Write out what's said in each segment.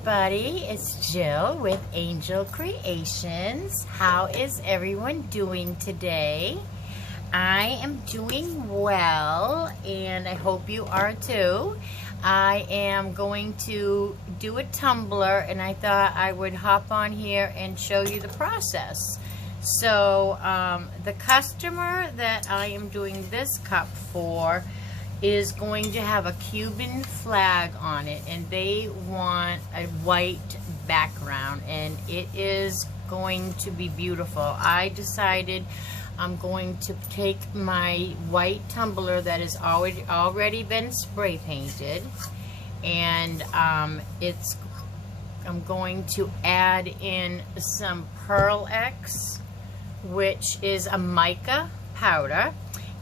everybody, it's Jill with Angel Creations. How is everyone doing today? I am doing well, and I hope you are too. I am going to do a tumbler, and I thought I would hop on here and show you the process. So the customer that I am doing this cup for is going to have a Cuban flag on it, and they want a white background, and it is going to be beautiful. I decided I'm going to take my white tumbler that has already been spray painted, and I'm going to add in some Pearl X, which is a mica powder,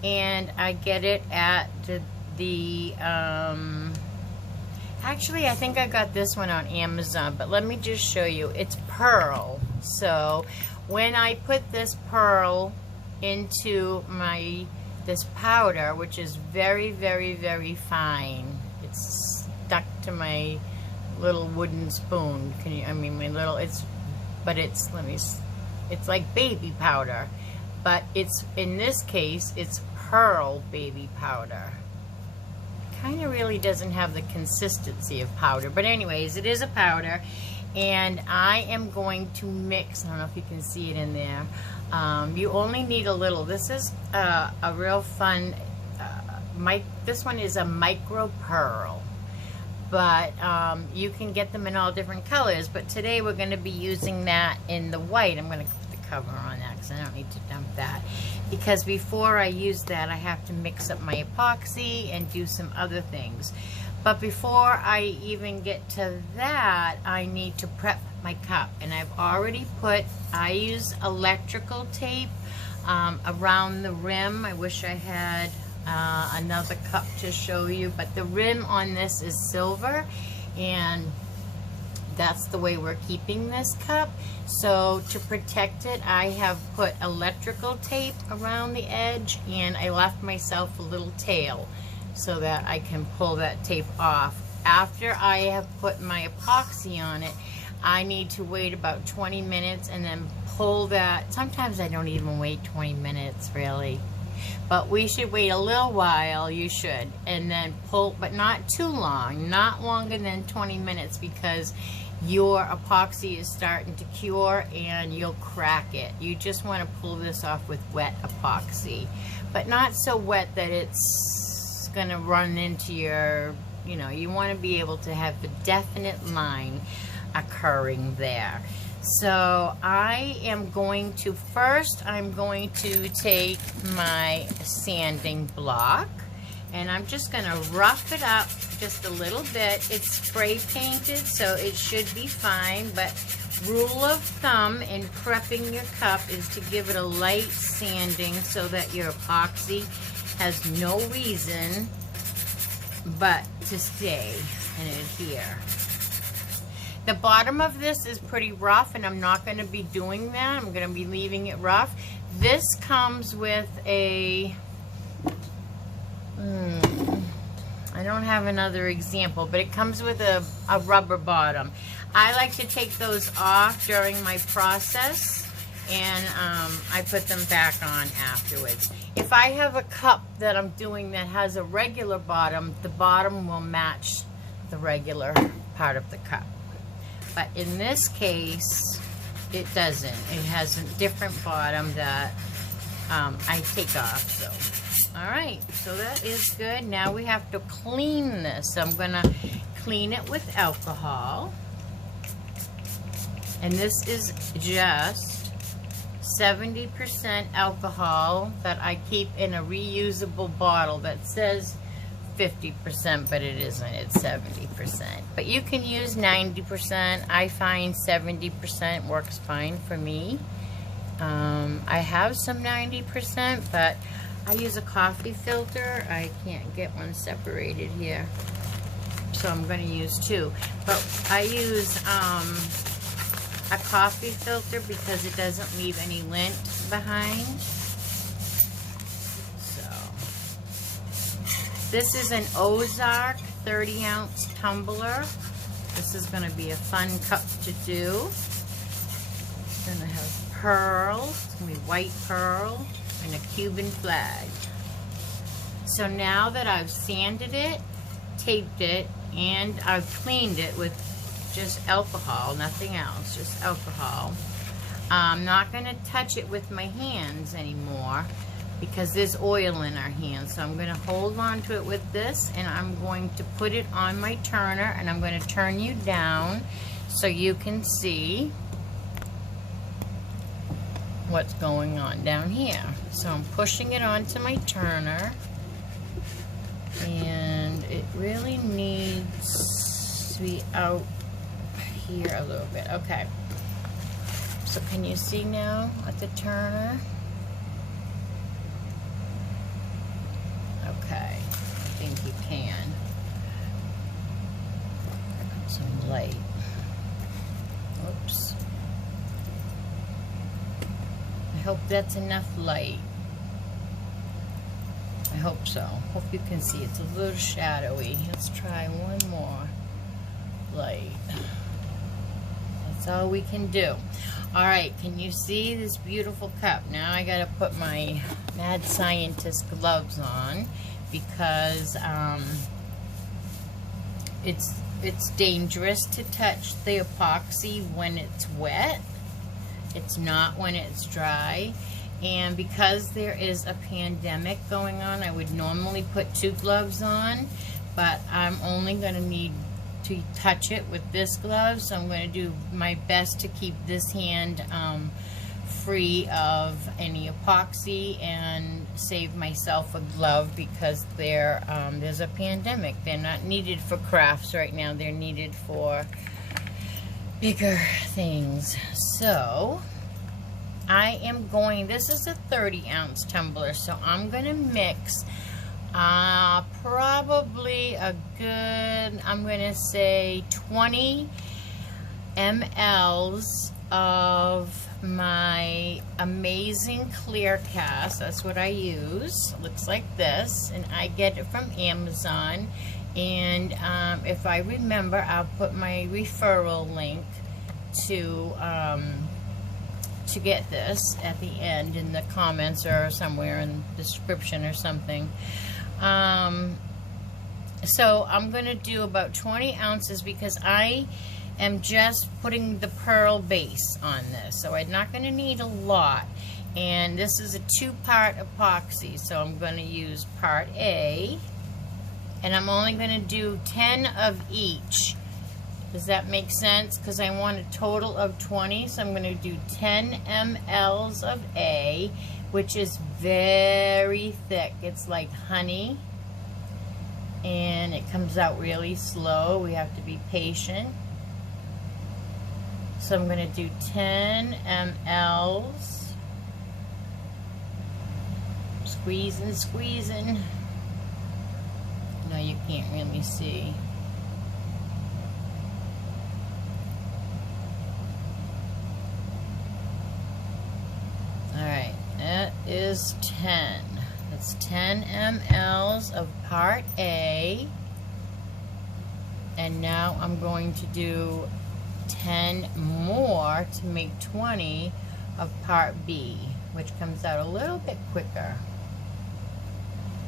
and I get it at actually I think I got this one on Amazon, but let me just show you. It's pearl. So when I put this pearl into this powder, which is very, very, very fine, it's stuck to my little wooden spoon. It's like baby powder, but in this case it's pearl baby powder. Kind of really doesn't have the consistency of powder, but anyways, it is a powder, and I am going to mix. I don't know if you can see it in there. You only need a little. This is a real fun this one is a micro pearl, but you can get them in all different colors, but today we're going to be using that in the white. I'm going to put the cover on that because I don't need to dump that, because before I use that I have to mix up my epoxy and do some other things. But before I even get to that, I need to prep my cup, and I use electrical tape around the rim. I wish I had another cup to show you, but the rim on this is silver, and that's the way we're keeping this cup. So to protect it, I have put electrical tape around the edge, and I left myself a little tail so that I can pull that tape off. After I have put my epoxy on it, I need to wait about 20 minutes and then pull that. Sometimes I don't even wait 20 minutes really, but we should wait a little while. You should, and then pull, but not too long, not longer than 20 minutes, because your epoxy is starting to cure and you'll crack it. You just want to pull this off with wet epoxy, but not so wet that it's going to run into your, you want to be able to have the definite line occurring there. So I'm going to take my sanding block, and I'm just going to rough it up just a little bit. It's spray painted, so it should be fine, but rule of thumb in prepping your cup is to give it a light sanding so that your epoxy has no reason but to stay and adhere. The bottom of this is pretty rough, and I'm not going to be doing that. I'm going to be leaving it rough. This comes with I don't have another example, but it comes with a rubber bottom. I like to take those off during my process, and I put them back on afterwards. If I have a cup that I'm doing that has a regular bottom, the bottom will match the regular part of the cup. But in this case, it doesn't. It has a different bottom that I take off. So, all right, so that is good. Now we have to clean this. So I'm gonna clean it with alcohol. And this is just 70% alcohol that I keep in a reusable bottle that says 50%, but it isn't. It's 70%. But you can use 90%. I find 70% works fine for me. I have some 90%, but I use a coffee filter. I can't get one separated here, so I'm going to use two. But I use a coffee filter because it doesn't leave any lint behind. This is an Ozark 30-ounce tumbler, This is going to be a fun cup to do. It's going to have pearl. It's going to be white pearl and a Cuban flag. So now that I've sanded it, taped it, and I've cleaned it with just alcohol, nothing else, just alcohol. I'm not going to touch it with my hands anymore because there's oil in our hands. So I'm going to hold on to it with this, and I'm going to put it on my turner, and I'm going to turn you down so you can see what's going on down here. So I'm pushing it onto my turner, and it really needs to be out here a little bit. Okay. So can you see now at the turner? Okay, I think you can. Got some light. Oops. I hope that's enough light. I hope so. Hope you can see. It's a little shadowy. Let's try one more light. That's all we can do. All right, can you see this beautiful cup? Now I gotta put my mad scientist gloves on because it's dangerous to touch the epoxy when it's wet. It's not when it's dry. And because there is a pandemic going on, I would normally put 2 gloves on, but I'm only gonna need to touch it with this glove, so I'm going to do my best to keep this hand free of any epoxy and save myself a glove because there's a pandemic. They're not needed for crafts right now. They're needed for bigger things. So I am going, this is a 30-ounce tumbler, so I'm going to mix probably a good, I'm going to say 20 mLs of my amazing clear cast. That's what I use. It looks like this, and I get it from Amazon. And if I remember, I'll put my referral link to get this at the end in the comments or somewhere in the description or something. So I'm going to do about 20 ounces because I am just putting the pearl base on this. So I'm not going to need a lot. And this is a 2-part epoxy. So I'm going to use part A. And I'm only going to do 10 of each. Does that make sense? Because I want a total of 20. So I'm going to do 10 mLs of A, which is very thick. It's like honey, and it comes out really slow. We have to be patient. So I'm going to do 10 mLs. Squeezing, squeezing. No, you can't really see. Alright, that is 10. That's 10 mLs of part A. And now I'm going to do 10 more to make 20 of part B, which comes out a little bit quicker,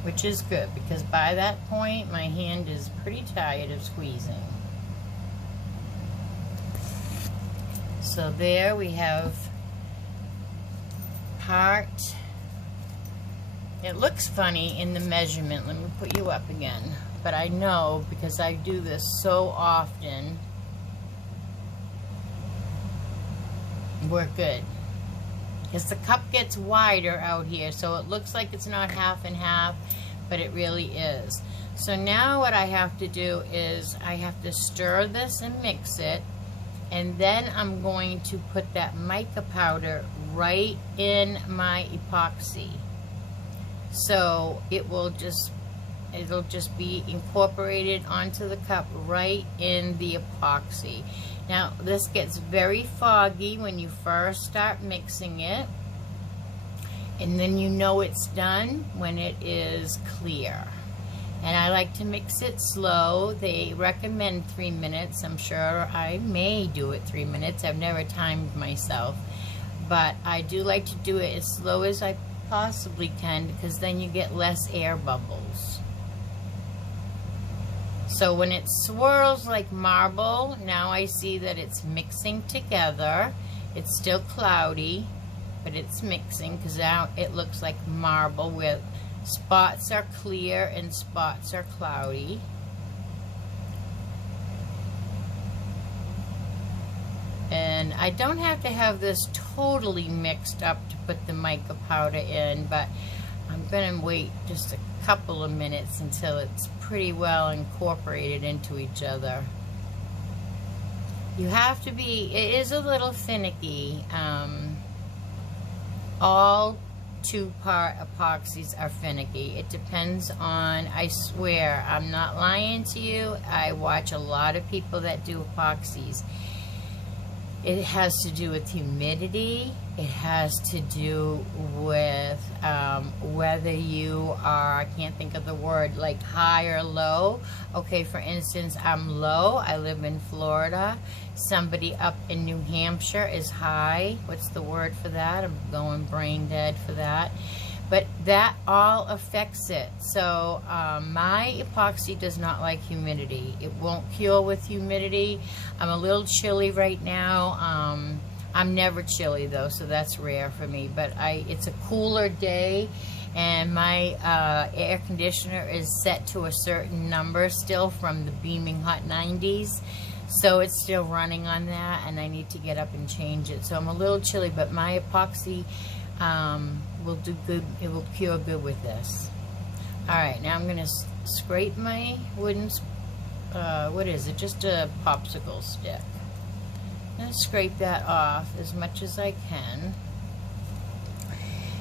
which is good because by that point my hand is pretty tired of squeezing. So there we have part. It looks funny in the measurement. Let me put you up again. But I know because I do this so often, we're good. Because the cup gets wider out here, so it looks like it's not half and half, but it really is. So now what I have to do is I have to stir this and mix it, and then I'm going to put that mica powder right in my epoxy. So it'll just be incorporated onto the cup right in the epoxy. Now this gets very foggy when you first start mixing it, and then you know it's done when it is clear. And I like to mix it slow. They recommend 3 minutes. I'm sure I may do it 3 minutes. I've never timed myself. But I do like to do it as slow as I possibly can, because then you get less air bubbles. So when it swirls like marble, now I see that it's mixing together. It's still cloudy, but it's mixing, because now it looks like marble with spots are clear and spots are cloudy. And I don't have to have this totally mixed up to put the mica powder in, but I'm going to wait just a couple of minutes until it's pretty well incorporated into each other. You have to be, it is a little finicky. All 2-part epoxies are finicky. It depends on, I swear, I'm not lying to you. I watch a lot of people that do epoxies. It has to do with humidity. It has to do with whether you are, I can't think of the word, like high or low. Okay, for instance, I'm low. I live in Florida. Somebody up in New Hampshire is high. What's the word for that? I'm going brain dead for that. But that all affects it. So my epoxy does not like humidity. It won't cure with humidity. I'm a little chilly right now. I'm never chilly though, so that's rare for me. But it's a cooler day, and my air conditioner is set to a certain number still from the beaming hot 90s. So it's still running on that, and I need to get up and change it. So I'm a little chilly, but my epoxy will do good. It will cure good with this. Alright, now I'm going to scrape my wooden, what is it? Just a popsicle stick. I'm going to scrape that off as much as I can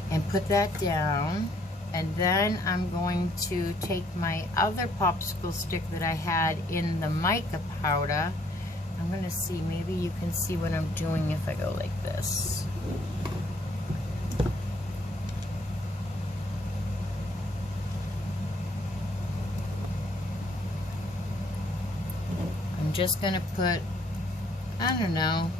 and put that down. And then I'm going to take my other popsicle stick that I had in the mica powder. I'm going to see, maybe you can see what I'm doing if I go like this. I'm just going to put, I don't know,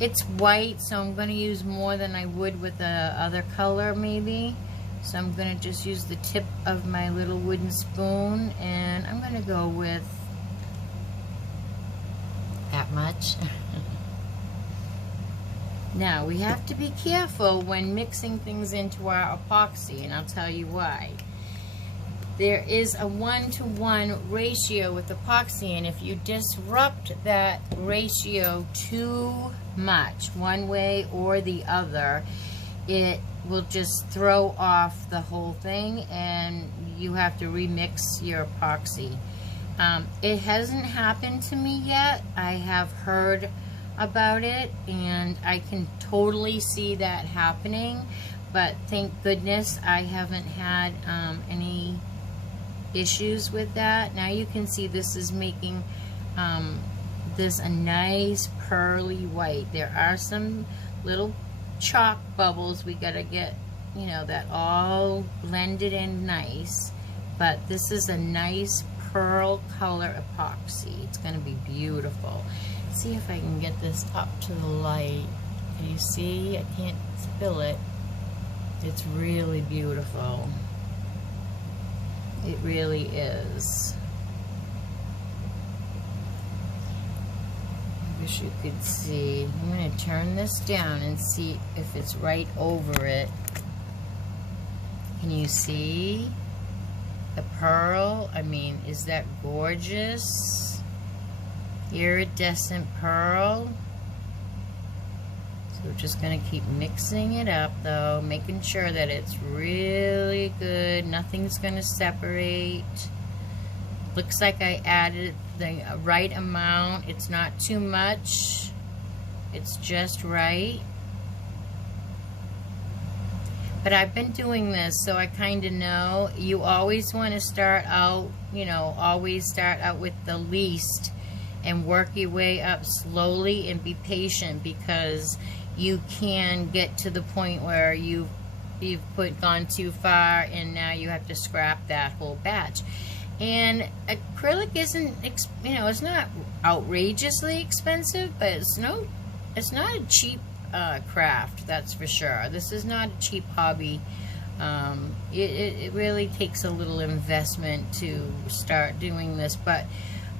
it's white, so I'm going to use more than I would with the other color maybe. So I'm going to just use the tip of my little wooden spoon, and I'm going to go with that much. Now we have to be careful when mixing things into our epoxy, and I'll tell you why. There is a 1-to-1 ratio with epoxy, and if you disrupt that ratio too much, one way or the other, it will just throw off the whole thing, and you have to remix your epoxy. It hasn't happened to me yet. I have heard about it, and I can totally see that happening, but thank goodness I haven't had any issues with that. Now you can see this is making this a nice pearly white. There are some little chalk bubbles we gotta get, you know, that all blended in nice, but this is a nice pearl color epoxy. It's gonna be beautiful. Let's see if I can get this up to the light. Can you see? I can't spill it. It's really beautiful. It really is. I wish you could see. I'm going to turn this down and see if it's right over it. Can you see the pearl? I mean, is that gorgeous? Iridescent pearl. So we're just going to keep mixing it up though, making sure that it's really good. Nothing's going to separate. Looks like I added the right amount. It's not too much. It's just right. But I've been doing this, so I kind of know. You always want to start out, you know, always start out with the least and work your way up slowly and be patient, because you can get to the point where you've you've gone too far, and now you have to scrap that whole batch. And acrylic isn't, you know, it's not outrageously expensive, but it's not a cheap craft, that's for sure. This is not a cheap hobby. It really takes a little investment to start doing this, but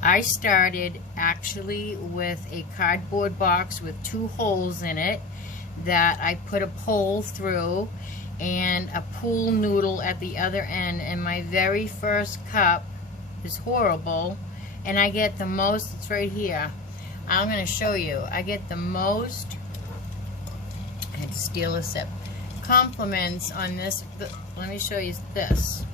I started actually with a cardboard box with 2 holes in it that I put a pole through and a pool noodle at the other end, and my very first cup is horrible, and I get the most, it's right here, I'm going to show you, I get the most, I had to steal a sip, compliments on this. Let me show you this.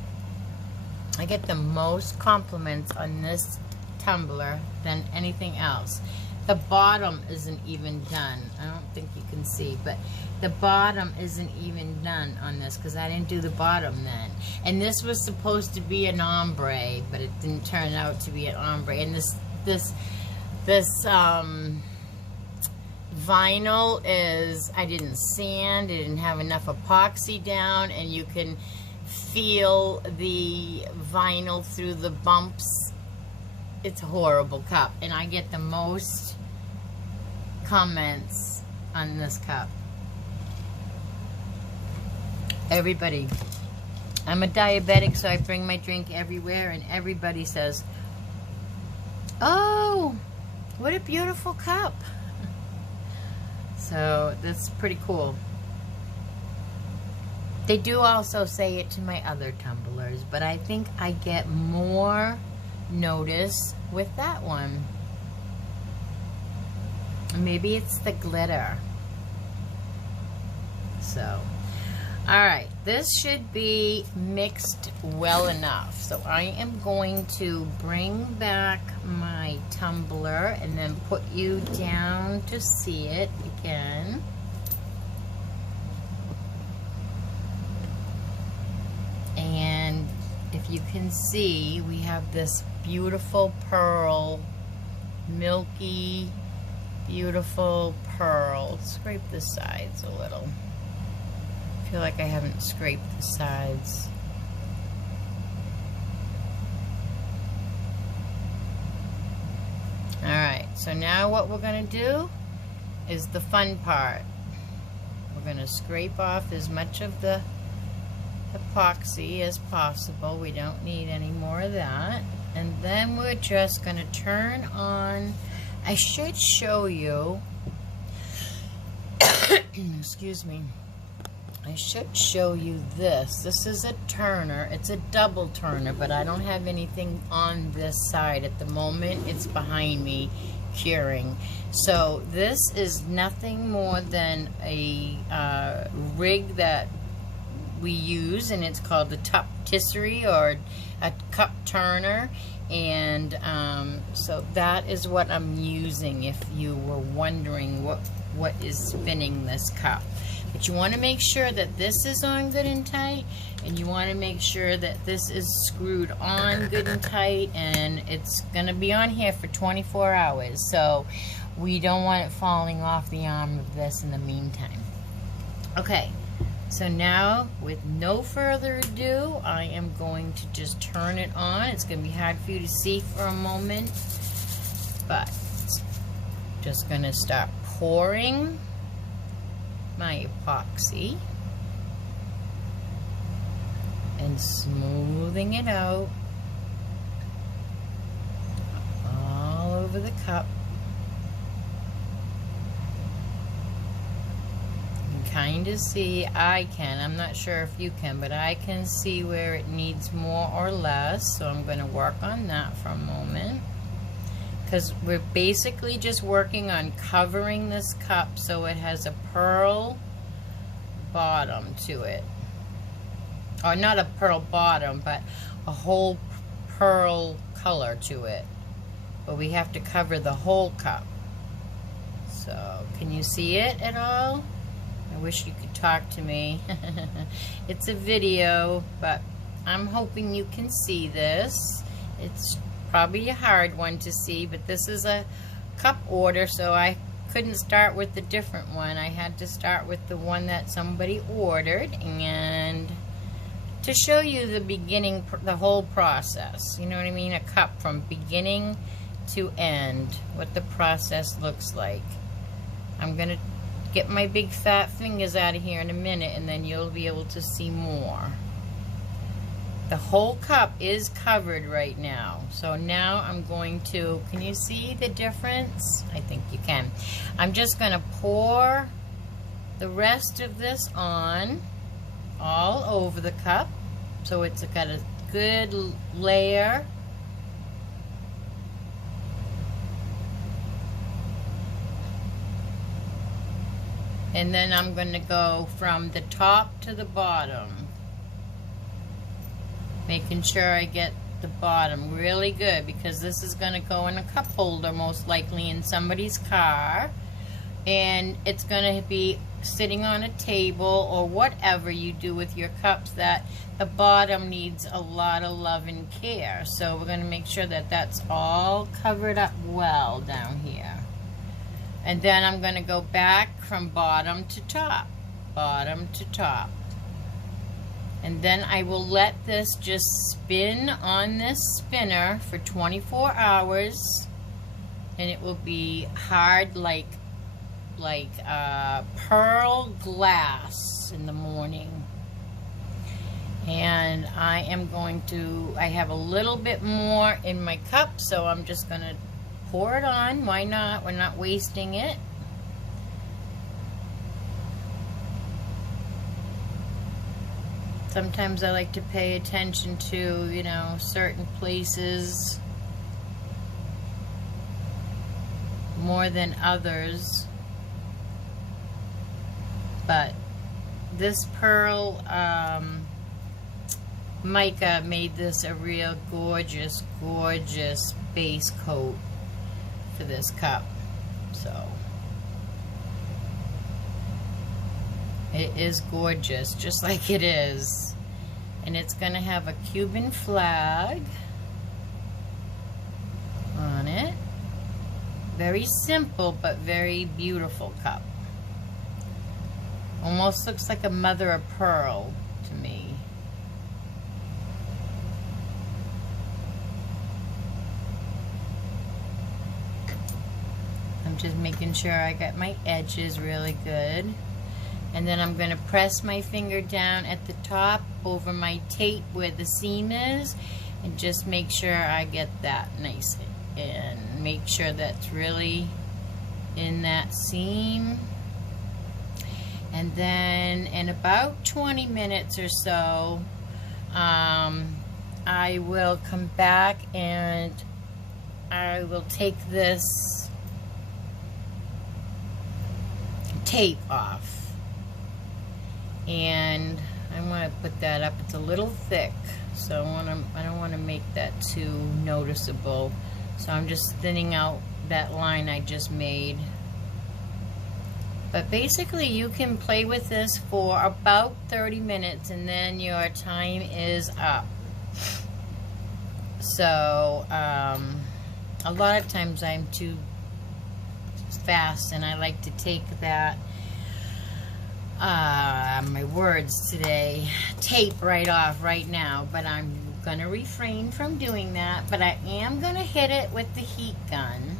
I get the most compliments on this tumbler than anything else. The bottom isn't even done. I don't think you can see, but the bottom isn't even done on this because I didn't do the bottom then. And this was supposed to be an ombre, but it didn't turn out to be an ombre. And this vinyl is, I didn't sand, it didn't have enough epoxy down, and you can feel the vinyl through the bumps. It's a horrible cup, and I get the most comments on this cup. Everybody. I'm a diabetic, so I bring my drink everywhere, and everybody says, "Oh, what a beautiful cup." So that's pretty cool. They do also say it to my other tumblers, but I think I get more notice with that one. Maybe it's the glitter. So, alright, this should be mixed well enough. So I am going to bring back my tumbler and then put you down to see it again. And if you can see, we have this beautiful pearl, milky, beautiful pearl. Scrape the sides a little. I feel like I haven't scraped the sides. Alright, so now what we're going to do is the fun part. We're going to scrape off as much of the epoxy as possible. We don't need any more of that. And then we're just going to turn on, I should show you, excuse me, I should show you this. This is a turner. It's a double turner, but I don't have anything on this side at the moment. It's behind me curing. So this is nothing more than a rig that we use, and it's called the patisserie or a cup turner, and so that is what I'm using if you were wondering what is spinning this cup. But you want to make sure that this is on good and tight, and you want to make sure that this is screwed on good and tight, and it's going to be on here for 24 hours, so we don't want it falling off the arm of this in the meantime. Okay. So now, with no further ado, I am going to just turn it on. It's going to be hard for you to see for a moment, but just going to start pouring my epoxy and smoothing it out all over the cup. Kind of see, I'm not sure if you can, but I can see where it needs more or less, so I'm going to work on that for a moment, because we're basically just working on covering this cup so it has a pearl bottom to it, or not a pearl bottom, but a whole pearl color to it, but we have to cover the whole cup. So can you see it at all? I wish you could talk to me. It's a video, but I'm hoping you can see this. It's probably a hard one to see, but this is a cup order, so I couldn't start with the different one. I had to start with the one that somebody ordered, and to show you the beginning, the whole process. You know what I mean? A cup from beginning to end, what the process looks like. I'm gonna get my big fat fingers out of here in a minute, and then you'll be able to see more. The whole cup is covered right now. So now I'm going to, can you see the difference? I think you can. I'm just going to pour the rest of this on all over the cup. So it's got a good layer. And then I'm going to go from the top to the bottom, making sure I get the bottom really good, because this is going to go in a cup holder most likely in somebody's car, and it's going to be sitting on a table or whatever you do with your cups, that the bottom needs a lot of love and care. So we're going to make sure that that's all covered up well down here. And then I'm going to go back from bottom to top, bottom to top. And then I will let this just spin on this spinner for 24 hours, and it will be hard like pearl glass in the morning. And I am going to, I have a little bit more in my cup, so I'm just going to pour it on. Why not? We're not wasting it. Sometimes I like to pay attention to, you know, certain places more than others. But this pearl mica made this a real gorgeous, gorgeous base coat for this cup. So it is gorgeous, just like it is. And it's going to have a Cuban flag on it. Very simple, but very beautiful cup. Almost looks like a mother of pearl to me. I'm just making sure I got my edges really good. And then I'm going to press my finger down at the top over my tape where the seam is, and just make sure I get that nice in. Make sure that's really in that seam. And then in about 20 minutes or so, I will come back and I will take this tape off. And I want to put that up. It's a little thick, so I don't want to make that too noticeable. So I'm just thinning out that line I just made. But basically you can play with this for about 30 minutes and then your time is up. So a lot of times I'm too fast, and I like to take that my words today, tape right off right now, but I'm gonna refrain from doing that. But I am gonna hit it with the heat gun.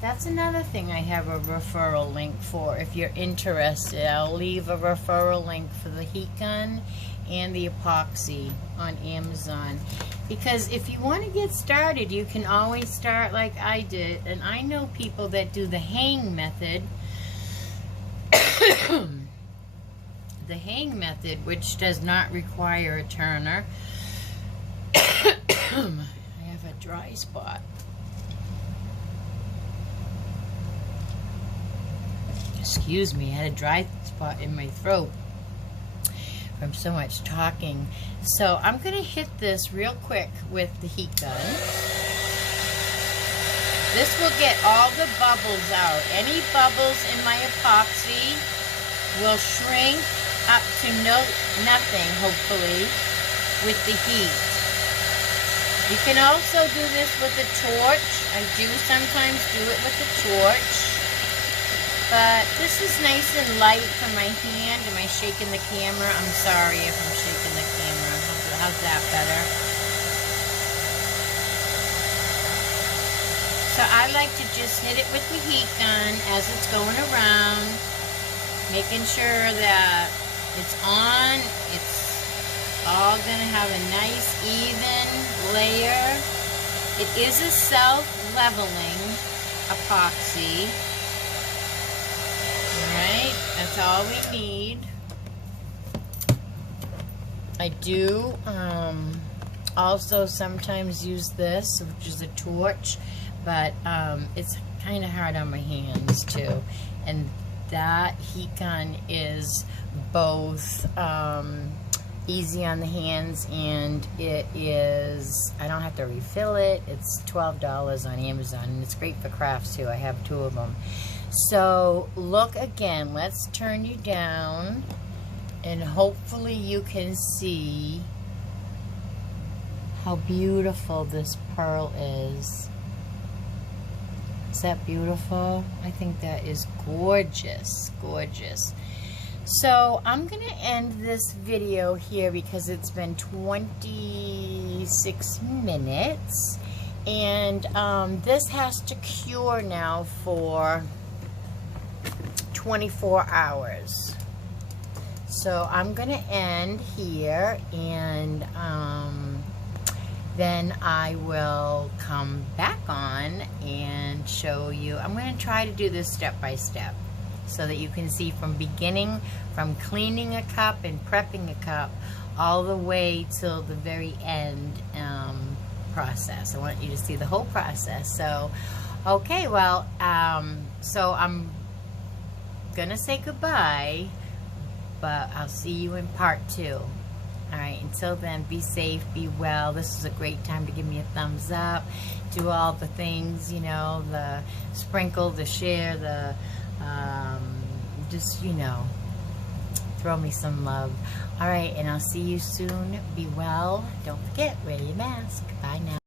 That's another thing I have a referral link for. If you're interested, I'll leave a referral link for the heat gun and the epoxy on Amazon. Because if you want to get started, you can always start like I did. And I know people that do the hang method. The hang method, which does not require a turner. I have a dry spot. Excuse me, I had a dry spot in my throat from so much talking. So I'm going to hit this real quick with the heat gun. This will get all the bubbles out. Any bubbles in my epoxy will shrink up to nothing, hopefully, with the heat. You can also do this with a torch. I do sometimes do it with a torch. But this is nice and light for my hand. Am I shaking the camera? I'm sorry if I'm shaking the camera. How's that better? So I like to just hit it with the heat gun as it's going around, making sure that it's on. It's all going to have a nice even layer. It is a self-leveling epoxy. Alright, that's all we need. I do also sometimes use this, which is a torch, but it's kind of hard on my hands too. And that heat gun is both easy on the hands, and it is, I don't have to refill it. It's $12 on Amazon, and it's great for crafts too. I have 2 of them. So look again, let's turn you down, and hopefully you can see how beautiful this pearl is. Is that beautiful? I think that is gorgeous, gorgeous. So I'm going to end this video here because it's been 26 minutes, and this has to cure now for 24 hours. So I'm going to end here, and then I will come back on and show you. I'm going to try to do this step by step so that you can see from beginning, from cleaning a cup and prepping a cup, all the way till the very end process. I want you to see the whole process. So, okay, well, so I'm gonna say goodbye, but I'll see you in part 2. Alright, until then, be safe, be well. This is a great time to give me a thumbs up, do all the things, you know, the sprinkle, the share, the just, you know, throw me some love. Alright, and I'll see you soon. Be well. Don't forget, wear your mask. Bye now.